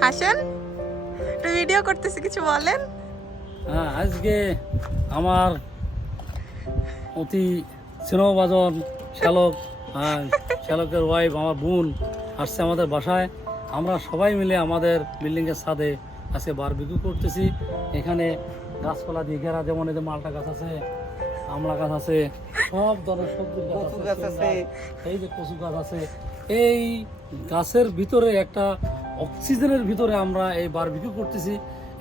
হাসেন, video করতেছি, কিছু বলেন। হ্যাঁ, আজকে আমার অতি স্নেহভাজন শ্যালক, শ্যালকের ওয়াইফ আমার বোন আসছে আমাদের বাসায়। আমরা সবাই মিলে আমাদের বিল্ডিংয়ের ছাদে আজকে বারবিকিউ করতেছি। এখানে গাছপালা দিয়ে ঘেরা, যেমন এই যে মালটা গাছ আছে, আমলা গাছ আছে, সব ধরনের সবজি গাছ আছে, এই যে কচু গাছ আছে। এই গাছের ভিতরে একটা অক্সিজেনের ভিতরে আমরা এই বারবিকিউ করতেছি।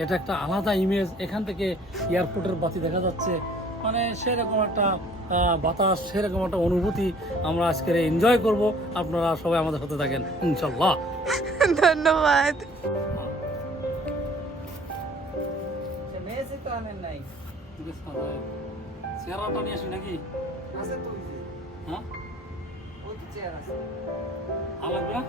এটা একটা আলাদা ইমেজ। এখান থেকে এয়ারপোর্টের বাতি দেখা যাচ্ছে, মানে সেরকম একটা বাতাস, সেরকম একটা অনুভূতি আমরা আজকের এনজয় করব। আপনারা সবাই আমাদের সাথে থাকেন ইনশাল্লাহ। ধন্যবাদ। চেহারাটা নিয়ে আসি নাকি? হ্যাঁ, ভালো লাগবে না?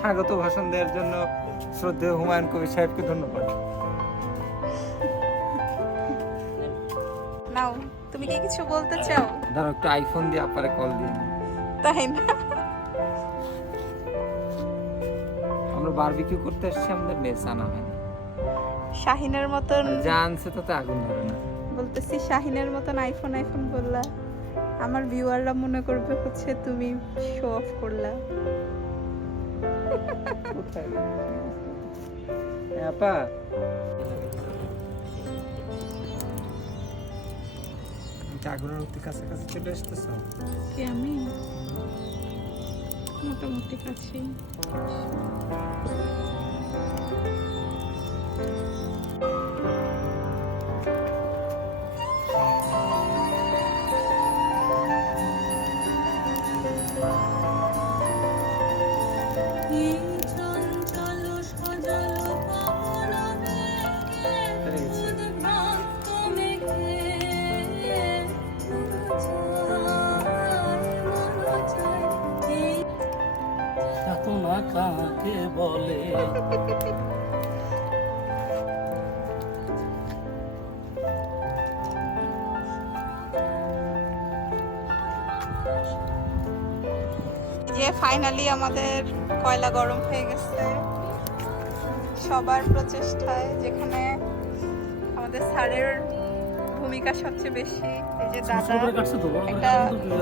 স্বাগত ভাষণ দেওয়ার জন্য শ্রদ্ধেয় হুমায়ুন কবির সাহেবকে ধন্যবাদ। নাও, তুমি কি কিছু বলতে চাও? ধরো একটু আইফোন দিয়ে আপারে কল দিয়ে। তাই না? আমরা বারবিকিউ করতে আসছি, আমাদের নেস আনা হয়নি। শাহিনের মতন যা আনছে তাতে আগুন ধরে না। বলতেছি, শাহিনের মতন আইফোন আইফোন বললা, আমার ভিউয়াররা মনে করবে হচ্ছে তুমি শো অফ করলা। আপা আগুনের অতি কাছাকাছি চলে আসতেছ। কি আমি মোটামুটি কাছে। এত না কাকে বলে, যে ফাইনালি আমাদের কয়লা গরম হয়ে গেছে সবার প্রচেষ্টায়, যেখানে আমাদের স্যারের ভূমিকা সবচেয়ে বেশি। এই যে দাদা একটা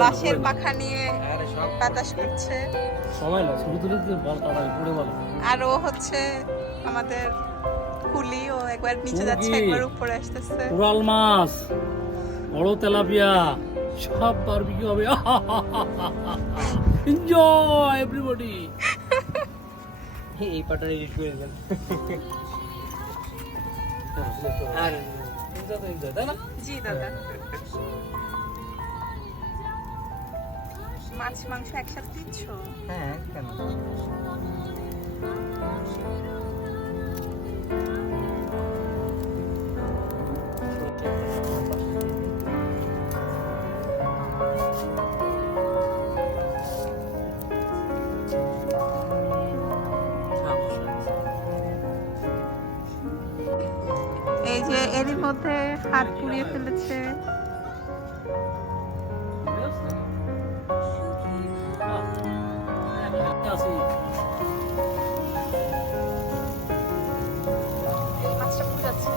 বাঁশের পাখা নিয়ে বাতাস করছে, সময় লাগে শুরু তুলে দিতে বল, তাড়াতাড়ি পড়ে বল। আর ও হচ্ছে আমাদের কুলি, ও একবার নিচে যাচ্ছে একবার উপরে আসতেছে। উড়াল মাছ, বড় তেলাপিয়া, সব বারবিকিউ হবে। Enjoy everybody. এই পাটা এডিট করে দেন। আর তাই না? জি দাদা। মাছ মাংস একসাথে দিচ্ছ? হ্যাঁ, কেন? এই যে এরই মধ্যে হাত পুড়িয়ে ফেলেছে। মাছটা পুড়ে যাচ্ছে।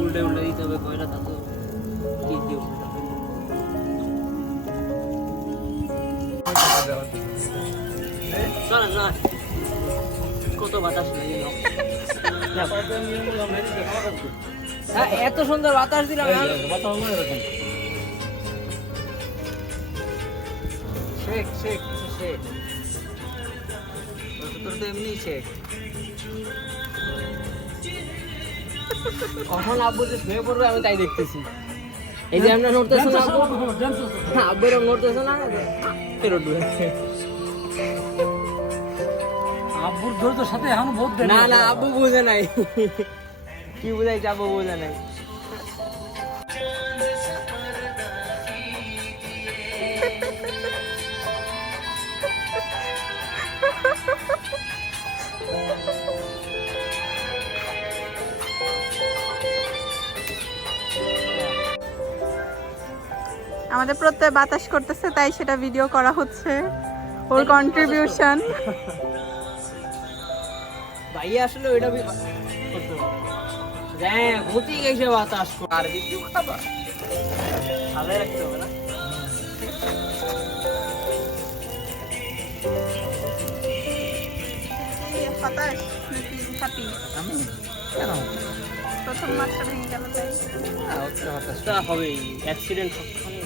উল্টে উল্টে দিতে হবে কয়লা, তা তো ঠিক দিয়ে উল্টে না, কত বাতাস লাগে। এত সুন্দর বাতাস দিলাম। শেখ শেখ শেখ, তোর তো এমনি শেখ। কখন আব্বু যে শুয়ে পড়বে আমি তাই দেখতেছি। এই যে আমরা নড়তেছে না আব্বু, আব্বু এরকম নড়তেছে না, ফেরত ঢুকছে। আব্বুর ধৈর্য সাথে এখন বহুত না না আব্বু বুঝে নাই, কি বুঝাইছে আব্বু বুঝে নাই। আমাদের প্রত্যয় বাতাস করতেছে, তাই সেটা ভিডিও করা হচ্ছে। ওর কন্ট্রিবিউশন। ভাইয়া আসলে ওইটা করতে পারে। হ্যাঁ ঘুরতে গেছে বাতাস আর বিক্রি খাবার সাজায় রাখতে হবে না। হতাশ নাকি হ্যাপি? আমি কেন প্রথম মাসটা ভেঙে গেল তাই। হতাশটা হবেই, অ্যাক্সিডেন্ট সবখানে।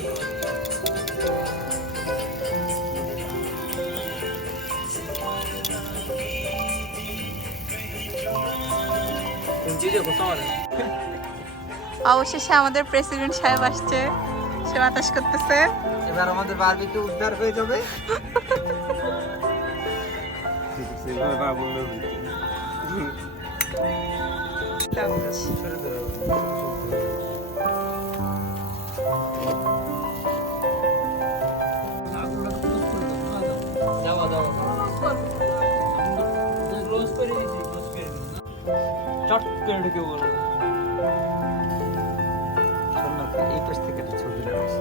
কোন চিজে কোথা মারে? অবশেষে আমাদের প্রেসিডেন্ট সাহেব আসছে, সে বাতাস করতেছে। এবার আমাদের বারবিকিউ উদ্ধার হয়ে যাবে। যাওয়া যাওয়া ক্লোজ করে দিছি, ক্লোজ করে দিছি না, চট করে ঢুকে বলো। শোন না, এই পাশ থেকে একটা ছবি লাগাইছি।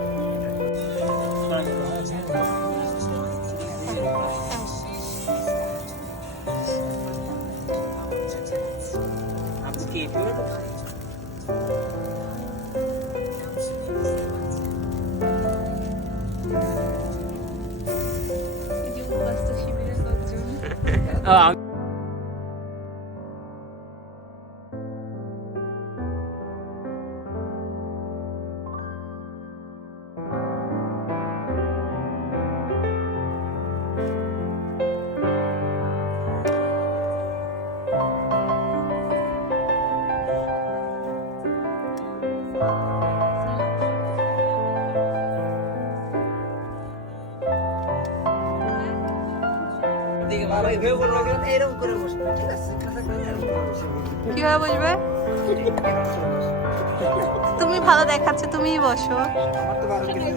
আপনি কি ইউটিউবে ঢুকছেন? আমি দিকে ভালো ভেবে বলবো কিন্তু এরকম করে বসবে, ঠিক আছে? কিভাবে বুঝবে? তুমি ভালো দেখাচ্ছ, তুমিই বসো। আমার তো ভালো কিছু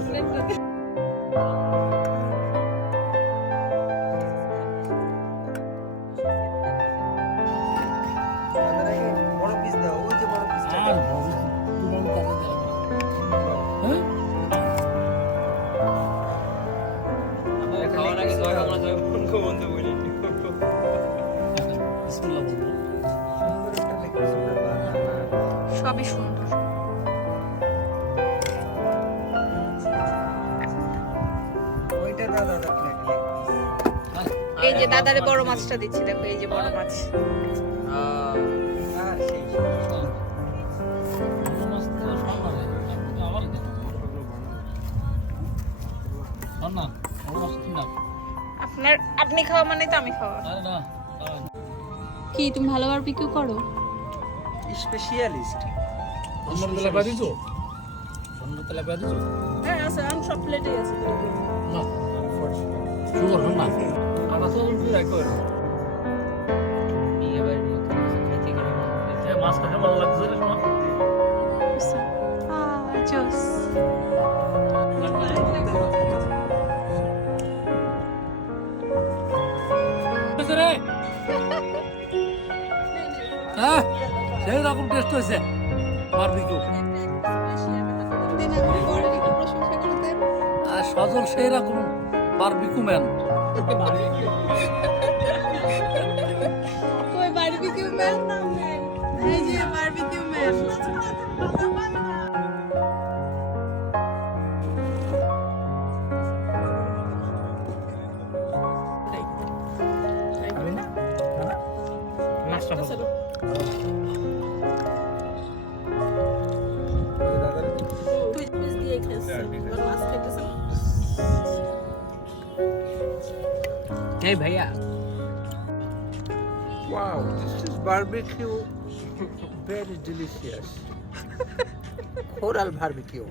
বড় পিস দাও, ওই যে বড় পিসটা আর দাও। হ্যাঁ খাওয়ার আগে দোয়া কামনা করে বন্ধু বলি। বিসমিল্লাহ বলবো। সুন্দর একটা necklace ওটা বানানো। সবই সুন্দর। ওইটা দাও দাদা প্লেট। এই যে দাদারে বড় মাছটা দিচ্ছি, দেখো এই যে বড় মাছ। আর সেই আপনি খাওয়া মানে তো আমি খাওয়া। কি তুমি ভালো বারবিকিউ করো? স্পেশালিস্ট। হ্যাঁ আছে, আমি সব প্লেটেই আছে। বিয়ে বাড়ির মতো খেতে গেলে মাছ খেতে ভালো লাগছে রে শোনা? জোস। হ্যাঁ সেই রকম টেস্ট হয়েছে বারবিকিউ। আর সজল সেই রকম বারবিকিউ ম্যান। কই বারবিকিউ ম্যান? এই যে বারবিকিউ ম্যান। নাস্তা Hey, bhaiya. Wow, this is barbecue very delicious. কোরাল বারবিকিউ।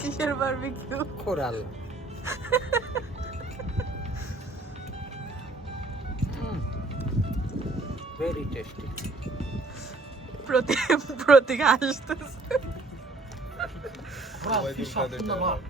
কিসের বারবিকিউ? কোরাল। Very tasty. প্রতীক আসতেছে। Bravo, fish up in the lot.